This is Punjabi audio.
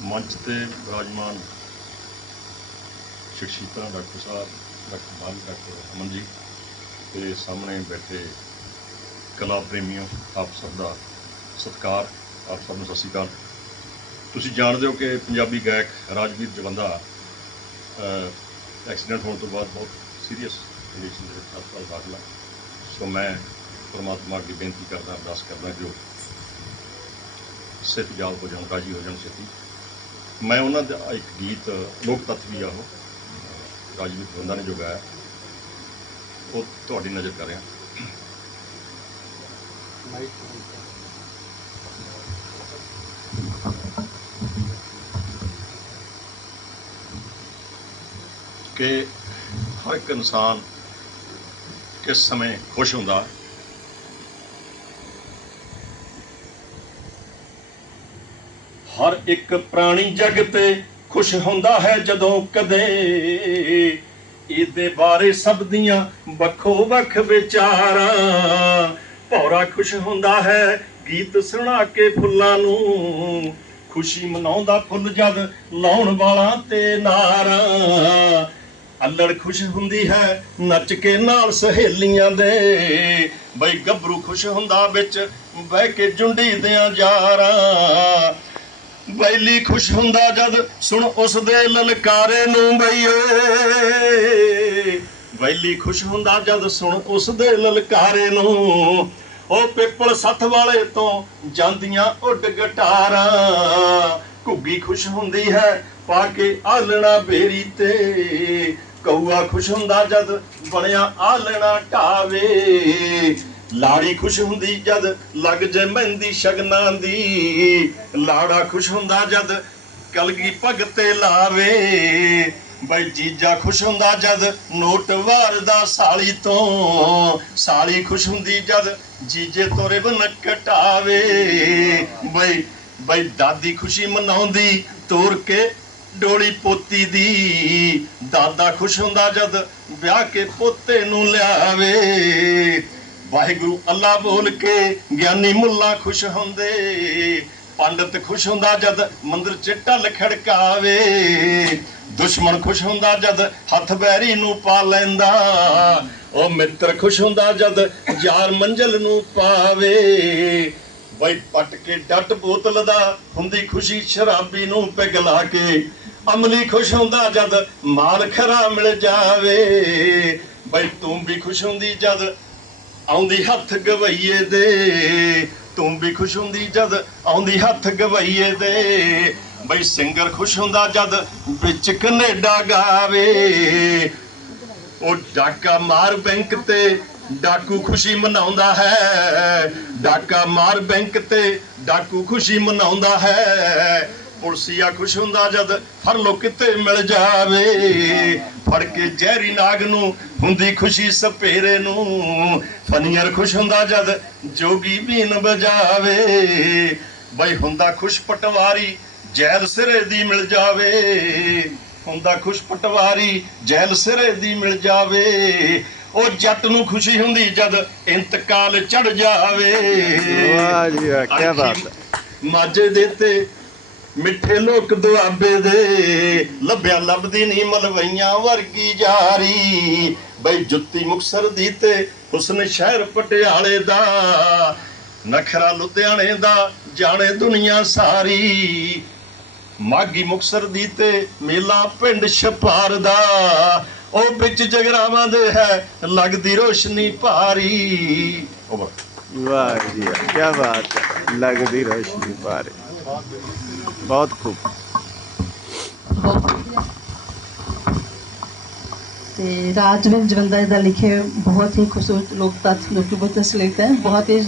ਮੰਚ ਤੇ ਵਿਰਾਜਮਾਨ ਸ਼ਖਸੀਅਤਾਂ ਡਾਕਟਰ ਸਾਹਿਬ, ਡਾਕਟਰ ਬਾਲ ਡਾਕਟਰ ਅਮਨ ਜੀ ਤੇ ਸਾਹਮਣੇ ਬੈਠੇ ਕਲਾ ਪ੍ਰੇਮੀਓ ਆਪ ਸਭ ਦਾ ਸਤਿਕਾਰ, ਆਪ ਸਭ ਨੂੰ ਸਤਿ ਸ਼੍ਰੀ ਅਕਾਲ। ਤੁਸੀਂ ਜਾਣਦੇ ਹੋ ਕਿ ਪੰਜਾਬੀ ਗਾਇਕ ਰਾਜਵੀਰ ਜਵੰਦਾ ਐਕਸੀਡੈਂਟ ਹੋਣ ਤੋਂ ਬਾਅਦ ਬਹੁਤ ਸੀਰੀਅਸ ਕੰਡੀਸ਼ਨ ਦੇ ਵਿੱਚ ਹਸਪਤਾਲ ਦਾਖਲਾ ਸੋ ਮੈਂ ਪਰਮਾਤਮਾ ਅੱਗੇ ਬੇਨਤੀ ਕਰਦਾ, ਅਰਦਾਸ ਕਰਦਾ ਕਿ ਉਹ ਸਿਹਤ ਜਾਲ ਹੋ ਜਾਣ ਰਾਜੀ ਹੋ ਜਾਣ ਛੇਤੀ ਮੈਂ ਉਹਨਾਂ ਦਾ ਇੱਕ ਗੀਤ, ਲੋਕ ਤੱਤ ਵੀ ਆ ਉਹ ਰਾਜਵੀਰ ਬੰਦਾ ਨੇ ਜੋ ਗਾਇਆ, ਉਹ ਤੁਹਾਡੀ ਨਜ਼ਰ ਕਰ ਰਿਹਾ। ਕਿ ਹਰ ਇੱਕ ਇਨਸਾਨ ਕਿਸ ਸਮੇਂ ਖੁਸ਼ ਹੁੰਦਾ ਹਰ ਇੱਕ ਪ੍ਰਾਣੀ ਜਗ ਤੇ ਖੁਸ਼ ਹੁੰਦਾ ਹੈ ਜਦੋਂ ਕਦੇ। ਇਹਦੇ ਬਾਰੇ ਸਭ ਦੀਆਂ ਵੱਖੋ ਵੱਖ ਵਿਚਾਰਾਂ। ਭੌਰਾ ਖੁਸ਼ ਹੁੰਦਾ ਹੈ ਗੀਤ ਸੁਣਾ ਕੇ ਫੁੱਲਾਂ ਨੂੰ। ਖੁਸ਼ੀ ਮਨਾਉਂਦਾ ਫੁੱਲ ਜਦ ਲਾਉਣ ਵਾਲਾ ਤੇ ਨਾਰਾਂ। ਅੱਲੜ ਖੁਸ਼ ਹੁੰਦੀ ਹੈ ਨੱਚ ਕੇ ਨਾਲ ਸਹੇਲੀਆਂ ਦੇ। ਬਈ ਗੱਭਰੂ ਖੁਸ਼ ਹੁੰਦਾ ਵਿੱਚ ਬਹਿ ਕੇ ਜੁੰਡੀ ਦਿਆਂ ਯਾਰਾਂ। ਬੈਲੀ ਖੁਸ਼ ਹੁੰਦਾ ਜਦ ਸੁਣ ਉਸ ਦੇ ਲਲਕਾਰੇ ਨੂੰ ਬਈ ਬੈਲੀ ਖੁਸ਼ ਹੁੰਦਾ ਜਦ ਸੁਣ ਉਸ ਦੇ ਲਲਕਾਰੇ ਨੂੰ। ਉਹ ਪਿੱਪਲ ਸੱਥ ਵਾਲੇ ਤੋਂ ਜਾਂਦੀਆਂ ਉੱਡ ਗਟਾਰਾਂ। ਘੁੱਗੀ ਖੁਸ਼ ਹੁੰਦੀ ਹੈ ਪਾ ਕੇ ਆਲਣਾ ਬੇਰੀ ਤੇ। ਕਊਆ ਖੁਸ਼ ਹੁੰਦਾ ਜਦ ਬਣਿਆ ਆਲਣਾ ਢਾਵੇ। ਲਾੜੀ ਖੁਸ਼ ਹੁੰਦੀ ਜਦ ਲੱਗ ਜੇ ਮਹਿੰਦੀ ਸ਼ਗਨਾਂ ਦੀ। ਲਾੜਾ ਖੁਸ਼ ਹੁੰਦਾ ਜਦ ਕਲਗੀ ਭਗਤੇ ਲਾਵੇ। ਬਈ ਜੀਜਾ ਖੁਸ਼ ਹੁੰਦਾ ਜਦ ਨੋਟ ਵਾਰਦਾ ਸਾਲੀ ਤੋਂ। ਸਾਲੀ ਖੁਸ਼ ਹੁੰਦੀ ਜਦ ਜੀਜੇ ਤੋਰੇ ਬਨ ਕਟਾਵੇ। ਬਈ ਬਈ ਦਾਦੀ ਖੁਸ਼ੀ ਮਨਾਉਂਦੀ ਤੋਰ ਕੇ ਡੋਲੀ ਪੋਤੀ ਦੀ। ਦਾਦਾ ਖੁਸ਼ ਹੁੰਦਾ ਜਦ ਵਿਆਹ ਕੇ ਪੋਤੇ ਨੂੰ ਲਿਆਵੇ। ਵਾਹਿਗੁਰੂ ਅੱਲਾ ਬੋਲ ਕੇ ਗਿਆਨੀ ਮੁੱਲਾ ਖੁਸ਼ ਹੁੰਦੇ, ਪੰਡਤ ਖੁਸ਼ ਹੁੰਦਾ ਜਦ ਮੰਦਰ ਚ ਢਲ ਦੁਸ਼ਮਣ ਖੁਸ਼ ਹੁੰਦਾ ਜਦ ਹੱਥ ਬੈਰੀ ਨੂੰ ਪਾ ਲੈਂਦਾ, ਉਹ ਮਿੱਤਰ ਖੁਸ਼ ਹੁੰਦਾ ਜਦ ਯਾਰ ਮੰਜ਼ਲ ਨੂੰ ਪਾਵੇ। ਬਈ ਪਟ ਕੇ ਡੱਟ ਬੋਤਲ ਦਾ ਹੁੰਦੀ ਖੁਸ਼ੀ ਸ਼ਰਾਬੀ ਨੂੰ ਪਿਘਲਾ ਕੇ, ਅਮਲੀ ਖੁਸ਼ ਹੁੰਦਾ ਜਦ ਮਾਲ ਖਰਾ ਮਿਲ ਜਾਵੇ। ਬਈ ਤੂੰ ਵੀ ਖੁਸ਼ ਹੁੰਦੀ ਜਦ ਆਉਂਦੀ ਹੱਥ ਗਵਈਏ ਦੇ, ਤੂੰ ਵੀ ਖੁਸ਼ ਹੁੰਦੀ ਜਦ ਆਉਂਦੀ ਹੱਥ ਗਵਈਏ ਦੇ। ਬਈ ਸਿੰਗਰ ਖੁਸ਼ ਹੁੰਦਾ ਜਦ ਵਿੱਚ ਕੈਨੇਡਾ ਗਾਵੇ। ਉਹ ਡਾਕਾ ਮਾਰ ਬੈਂਕ ਤੇ ਡਾਕੂ ਖੁਸ਼ੀ ਮਨਾਉਂਦਾ ਹੈ। ਡਾਕਾ ਮਾਰ ਬੈਂਕ ਤੇ ਡਾਕੂ ਖੁਸ਼ੀ ਮਨਾਉਂਦਾ ਹੈ। ਪੁਲਸੀਆ ਖੁਸ਼ ਹੁੰਦਾ ਜਦ ਫੜ ਲੋ ਕਿਤੇ ਮਿਲ ਜਾਵੇ। ਫੜ ਕੇ ਜ਼ਹਿਰੀ ਨਾਗ ਨੂੰ ਹੁੰਦੀ ਖੁਸ਼ੀ ਸਪੇਰੇ ਨੂੰ। ਫਨੀਅਰ ਖੁਸ਼ ਹੁੰਦਾ ਜਦ ਜੋਗੀ ਬੀਨ ਬਜਾਵੇ ਬਈ ਹੁੰਦਾ ਖੁਸ਼ ਪਟਵਾਰੀ ਜੈਲ ਸਿਰੇ ਦੀ ਮਿਲ ਜਾਵੇ। ਹੁੰਦਾ ਖੁਸ਼ ਪਟਵਾਰੀ ਜੈਲ ਸਿਰੇ ਦੀ ਮਿਲ ਜਾਵੇ। ਉਹ ਜੱਟ ਨੂੰ ਖੁਸ਼ੀ ਹੁੰਦੀ ਜਦ ਇੰਤਕਾਲ ਚੜ ਜਾਵੇ। ਵਾਹ ਜੀ ਵਾਹ, ਕਿਆ ਬਾਤ। ਮਾਝੇ ਦੇ ਤੇ ਮਿੱਠੇ ਲੋਕ ਦੁਆਬੇ ਦੇ ਲੱਭਿਆ ਲੱਭਦੀ ਨਹੀਂ ਮਲਵਈਆਂ ਵਰਗੀ ਜਾਰੀ। ਬਈ ਜੁੱਤੀ ਮੁਕਸਰ ਦੀ ਤੇ ਹੁਸਨ ਸ਼ਹਿਰ ਪਟਿਆਲੇ ਦਾ ਨਖਰਾ ਲੁਧਿਆਣੇ ਦਾ ਜਾਣੇ ਦੁਨੀਆ ਸਾਰੀ। ਮਾਗੀ ਮੁਕਸਰ ਦੀ ਤੇ ਮੇਲਾ ਪਿੰਡ ਛਪਾਰ ਦਾ ਉਹ ਵਿੱਚ ਜਗਰਾਵਾਂ ਦੇ ਹੈ ਲੱਗਦੀ ਰੋਸ਼ਨੀ ਭਾਰੀ। ਓਵਰ ਵਾਹ। ਜੀ ਵਾਹ, ਬਾਤ ਲੱਗਦੀ ਰੋਸ਼ਨੀ ਬਾਰੇ ਬਹੁਤ ਖੂਬ। ਤੇ ਰਾਜਵਿੰਦਰ ਜਵੰਦਾ ਜੀ ਦਾ ਲਿਖੇ ਬਹੁਤ ਹੀ ਖੂਬਸੂਰਤ ਲੋਕ ਤੱਥ ਲੋਕੀ ਬਹੁਤ ਲਿਖਦਾ ਹੈ। ਬਹੁਤ ਹੀ